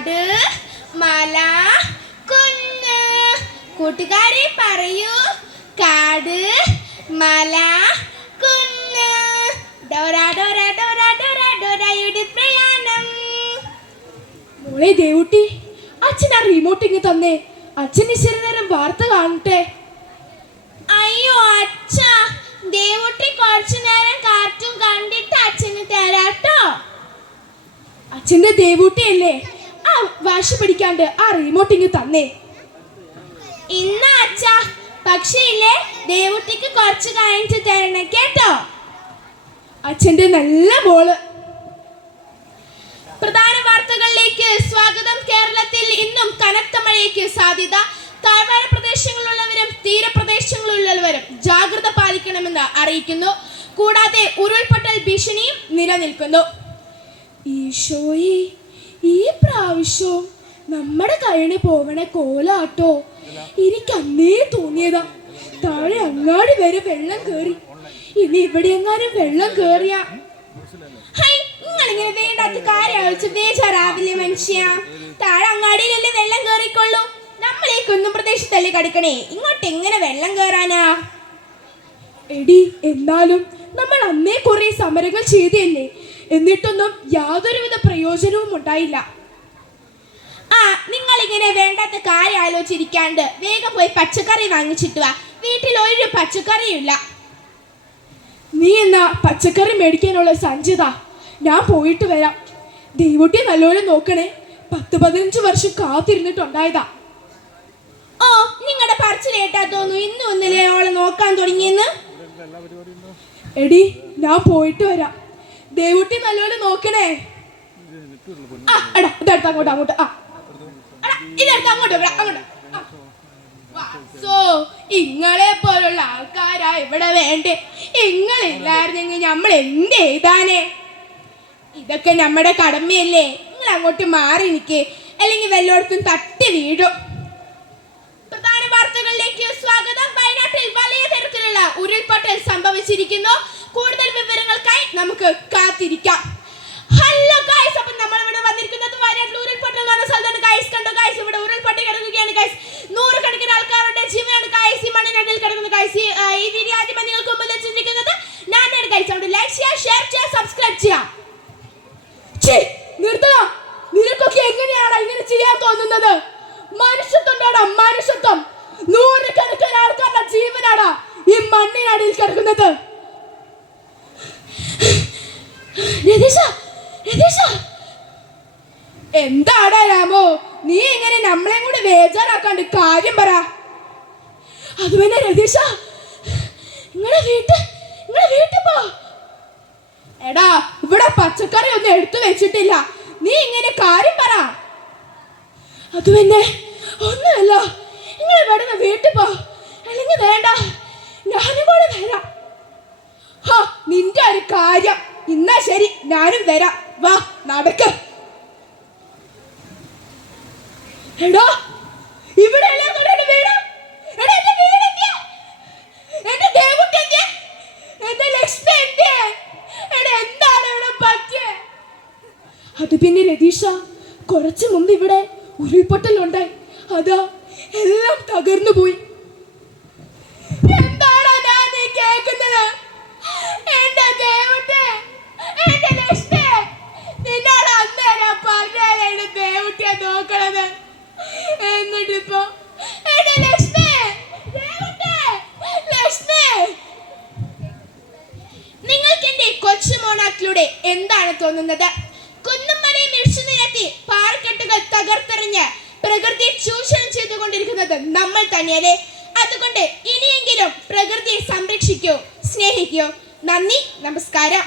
കാട്, മല, കുന്ന്. കൂട്ടുകാരെ പറയൂ, കാട്, മല, കുന്ന്. ഡോറ ഡോറ ഡോറ ഡോറ ഡോറയുടെ പ്രയാണം. മോളെ ദേവുട്ടി, അച്ഛൻ ആ റിമോട്ട് ഇങ്ങ് തന്നേ. അച്ഛൻ ഇച്ചിരി നേരം വാർത്ത കാണട്ടെ. അയ്യോ അച്ഛാ, ദേവുട്ടി കുറച്ചു നേരം കാർട്ടൂൺ കണ്ടിട്ട് അച്ഛന് തരാട്ടോ. അച്ഛന്റെ ദേവൂട്ടിയല്ലേ, ആ വാശി പിടിക്കാണ്ട് ആ റിമോട്ട് ഇങ്ങ് തന്നേ. ഇന്ന അച്ഛാ, പക്ഷേ ഇല്ലേ, ദേവുട്ടിക്ക് കുറച്ച് കഴിഞ്ഞിട്ട് തരണം കേട്ടോ. അച്ഛന്റെ നല്ല മോള്. പ്രധാന വാർത്തകളിലേക്ക് സ്വാഗതം. കേരളത്തിൽ ഇന്നും കനത്ത മഴയ്ക്ക് സാധ്യത. താഴ്വാര പ്രദേശങ്ങളിലുള്ളവരും തീരപ്രദേശങ്ങളിലുള്ളവരും ജാഗ്രത പാലിക്കണമെന്ന് അറിയിക്കുന്നു. കൂടാതെ ഉരുൾപൊട്ടൽ ഭീഷണിയും നിലനിൽക്കുന്നു. ഈശോയെ, ഈ പ്രാവശ്യവും നമ്മുടെ കഴിഞ്ഞ് പോവണ കോലാട്ടോ. എനിക്ക് അന്നേ തോന്നിയതാ, താഴെ അങ്ങാടി വരെ വെള്ളം കേറി. ഇനി ഇവിടെ എങ്ങാനും വെള്ളം കേറിയ നിങ്ങളിങ്ങനെ വേണ്ടാത്ത കാര്യം ആലോചിച്ച് ബേജാറാവില്ലേ മനുഷ്യ? താഴെ അങ്ങാടിയിലല്ലേ വെള്ളം കേറിക്കൊള്ളൂ. നമ്മളീ കുന്നും പ്രദേശത്തല്ലേ കിടക്കണേ, ഇങ്ങോട്ട് എങ്ങനെ വെള്ളം കേറാനാ? എടി, എന്നാലും നമ്മൾ അന്നേ കുറെ സമരങ്ങൾ ചെയ്തല്ലേ, എന്നിട്ടൊന്നും യാതൊരുവിധ പ്രയോജനവും ഉണ്ടായില്ല. നിങ്ങളിങ്ങനെ വേണ്ടാത്ത കാര്യം ആലോചിച്ചിരിക്കാണ്ട് വേഗം പോയി പച്ചക്കറി വാങ്ങിച്ചിട്ട് വാ. വീട്ടിൽ ഒരു പച്ചക്കറിയില്ല. നീ എന്നാ പച്ചക്കറി മേടിക്കാനുള്ള സഞ്ചിത, ഞാൻ പോയിട്ട് വരാം. ദൈവട്ടി നല്ലോണം നോക്കണേ, 10-15 വർഷം കാത്തിരുന്നിട്ടുണ്ടായതാ. ഓ, നിങ്ങളുടെ പറച്ചിലേട്ടാ തോന്നുന്നു ഇന്നും ഒന്നില്ലേ അവളെ നോക്കാൻ തുടങ്ങിയെന്ന്. എടി, ഞാൻ പോയിട്ട് വരാം. ദേവുട്ടി നല്ലോണം നോക്കണേ. ഇതെടുത്ത് അങ്ങോട്ട് അങ്ങോട്ട് ഇതെടുത്ത് അങ്ങോട്ട് അങ്ങോട്ട്. ഇങ്ങളെ പോലുള്ള ആൾക്കാരാ ഇവിടെ വേണ്ടേ. ഇങ്ങളില്ലായിരുന്നെങ്കിൽ നമ്മൾ എന്ത് ചെയ്താനേ? ഇതൊക്കെ നമ്മുടെ കടമയല്ലേ. നിങ്ങൾ അങ്ങോട്ട് മാറി നിൽക്കേ, അല്ലെങ്കിൽ വല്ലയിടത്തും തട്ടി വീഴും. പ്രധാന വാർത്തകളിലേക്ക് സ്വാഗതം. വയനാട്ടിൽ വലിയ തരത്തിലുള്ള ഉരുൾപൊട്ടൽ സംഭവിച്ചിരിക്കുന്നു. കൂടുതൽ വിവരങ്ങൾക്കായി നമുക്ക് കാത്തിരിക്കാം. ഹലോ ഗൈസ്, അപ്പം നമ്മൾ ഇവിടെ വന്നിരിക്കുന്നത് വയനാട്ടിൽ ഉരുൾപൊട്ടൽ നടന്ന സ്ഥലത്താണ് ഗൈസ്. കണ്ടോ ഗൈസ്, ഇവിടെ ഉരുൾപൊട്ടി കിടക്കുകയാണ് ഗൈസ്. 100 കണക്കിന് ആൾക്കാരുടെ ജീവനാണ് ഗൈസ് ഈ മണ്ണിനടിയിൽ കിടക്കുന്നത് ഗൈസ്. ഈ വീഡിയോ ആദ്യമായി നിങ്ങൾക്ക് മുമ്പിൽ വെച്ചിരിക്കുന്നത് ഞാനാണ് ഗൈസ്. അവിടെ ലൈക്ക് ചെയ്യുക, ഷെയർ ചെയ്യുക, സബ്സ്ക്രൈബ് ചെയ്യുക. നിർത്തണം. നിനക്കൊക്കെ എങ്ങനെയാണ് ഇങ്ങനെ ചെയ്യാൻ തോന്നുന്നത്? മനുഷ്യത്വണ്ടാടാ, മനുഷ്യത്വം. 100 കണക്കിന് ആൾക്കാരുടെ ജീവനാടാ ഈ മണ്ണിനടിയിൽ കിടക്കുന്നത്. എന്താടാ രാമോ, നീ എങ്ങനെ നമ്മളെ കൂടെ ബേജാറാക്കാണ്ട് കാര്യം പറ. അത് പിന്നെ രതീഷ, നിങ്ങളെ വീട്ടിൽ പോ. എടാ, ഇവിടെ പച്ചക്കറി ഒന്നും എടുത്തു വെച്ചിട്ടില്ല, നീ ഇങ്ങനെ കാര്യം പറ. അത് പിന്നെ ഒന്നുമല്ല, നിങ്ങൾ ഇവിടെ വീട്ടിൽ പോ, അല്ലെങ്കിൽ വേണ്ട ഞാനും കൂടെ വരാം. നിന്റെ ഒരു കാര്യം. ഇന്നാ ശരി, ഞാനും വരാം. വാ, നടക്ക്. എടാ, ഇവിടെ വീട്. എന്റെ ദേവുട്ടി എന്തിയെ? എന്റെ ലക്ഷ്മി എന്തിയെ? എന്താണ് ഇവിടെ പറ്റിയേ? അത് പിന്നെ രതീഷ, കുറച്ചു മുമ്പ് ഇവിടെ ഉരുൾപൊട്ടലുണ്ടായി, അതാ എല്ലാം തകർന്നു പോയി. എന്താണ് ഞാൻ നീ കേൾക്കുന്നത്? എന്റെ ദേവുട്ടി, എന്റെ ലക്ഷ്മി, നിന്നോട് അന്ന് ഞാൻ പറഞ്ഞാലാണ് ദേവുട്ടിയെ നോക്കണത്. എന്നിട്ടിപ്പോ എന്റെ ലക്ഷ്മി, ലക്ഷ്മി. നിങ്ങൾക്ക് എന്റെ കൊച്ചു മോണാക്കിലൂടെ എന്താണ് തോന്നുന്നത്? കുന്നും മലയും ഇടിച്ചു നിരത്തി പാറക്കെട്ടുകൾ തകർത്തെറിഞ്ഞ് പ്രകൃതി ചൂഷണം ചെയ്തുകൊണ്ടിരിക്കുന്നത് നമ്മൾ തന്നെയല്ലേ. അതുകൊണ്ട് ഇനിയെങ്കിലും പ്രകൃതിയെ സംരക്ഷിക്കൂ, സ്നേഹിക്കൂ. നന്ദി, നമസ്കാരം.